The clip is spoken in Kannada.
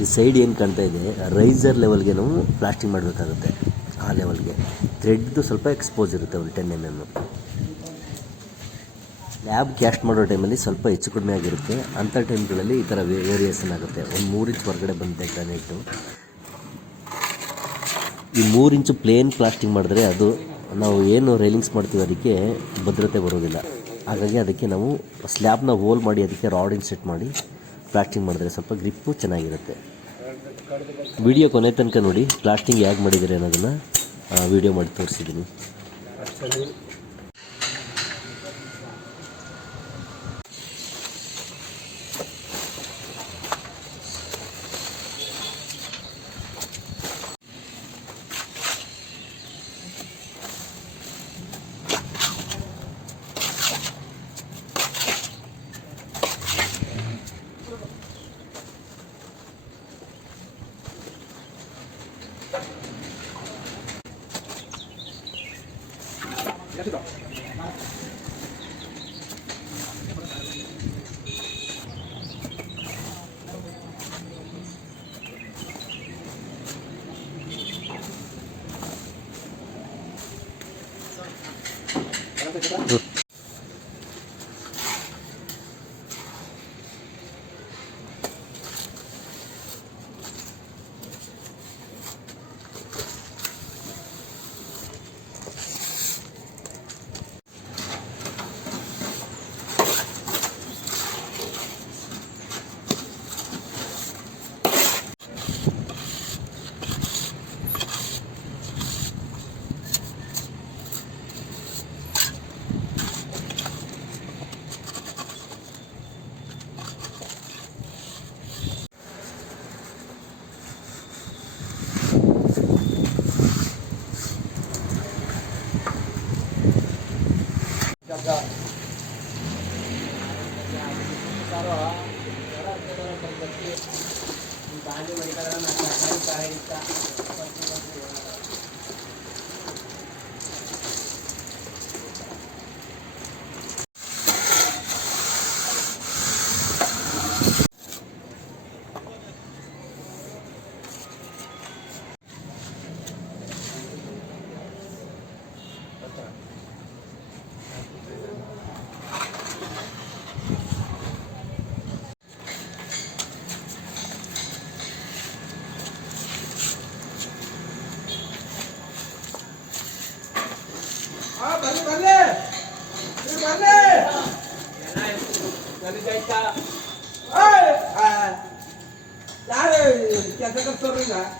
ಈ ಸೈಡ್ ಏನು ಕಾಣ್ತಾ ಇದೆ ರೈಸರ್ ಲೆವೆಲ್ಗೆ ನಾವು ಪ್ಲಾಸ್ಟಿಂಗ್ ಮಾಡಬೇಕಾಗುತ್ತೆ. ಆ ಲೆವೆಲ್ಗೆ ಥ್ರೆಡ್ದು ಸ್ವಲ್ಪ ಎಕ್ಸ್ಪೋಸ್ ಇರುತ್ತೆ, ಒಂದು 10 mm. ಲ್ಯಾಬ್ ಕ್ಯಾಸ್ಟ್ ಮಾಡೋ ಟೈಮಲ್ಲಿ ಸ್ವಲ್ಪ ಹೆಚ್ಚು ಕಡಿಮೆ ಆಗಿರುತ್ತೆ. ಅಂಥ ಟೈಮ್ಗಳಲ್ಲಿ ಈ ಥರ ವೇರಿಯೇಷನ್ ಆಗುತ್ತೆ. ಒಂದು 3 ಇಂಚ್ ಹೊರಗಡೆ ಬಂದಿದೆ ಗ್ರಾನೈಟು. ಈ 3 ಇಂಚು ಪ್ಲೇನ್ ಪ್ಲಾಸ್ಟಿಂಗ್ ಮಾಡಿದ್ರೆ ಅದು ನಾವು ಏನು ರೈಲಿಂಗ್ಸ್ ಮಾಡ್ತೀವಿ ಅದಕ್ಕೆ ಭದ್ರತೆ ಬರೋದಿಲ್ಲ. ಹಾಗಾಗಿ ಅದಕ್ಕೆ ನಾವು ಸ್ಲ್ಯಾಬ್ನ ಹೋಲ್ ಮಾಡಿ ಅದಕ್ಕೆ ರಾಡ್ ಇನ್ಸೆಟ್ ಮಾಡಿ ಪ್ಲಾಸ್ಟಿಂಗ್ ಮಾಡಿದ್ರೆ ಸ್ವಲ್ಪ ಗ್ರಿಪ್ಪು ಚೆನ್ನಾಗಿರುತ್ತೆ. ವಿಡಿಯೋ ಕೊನೆ ತನಕ ನೋಡಿ, ಪ್ಲಾಸ್ಟಿಂಗ್ ಹೇಗೆ ಮಾಡಿದ್ದೀರಿ ಅನ್ನೋದನ್ನು ವಿಡಿಯೋ ಮಾಡಿ ತೋರಿಸಿದ್ದೀನಿ. ಯಾರು ಕೆಲಸ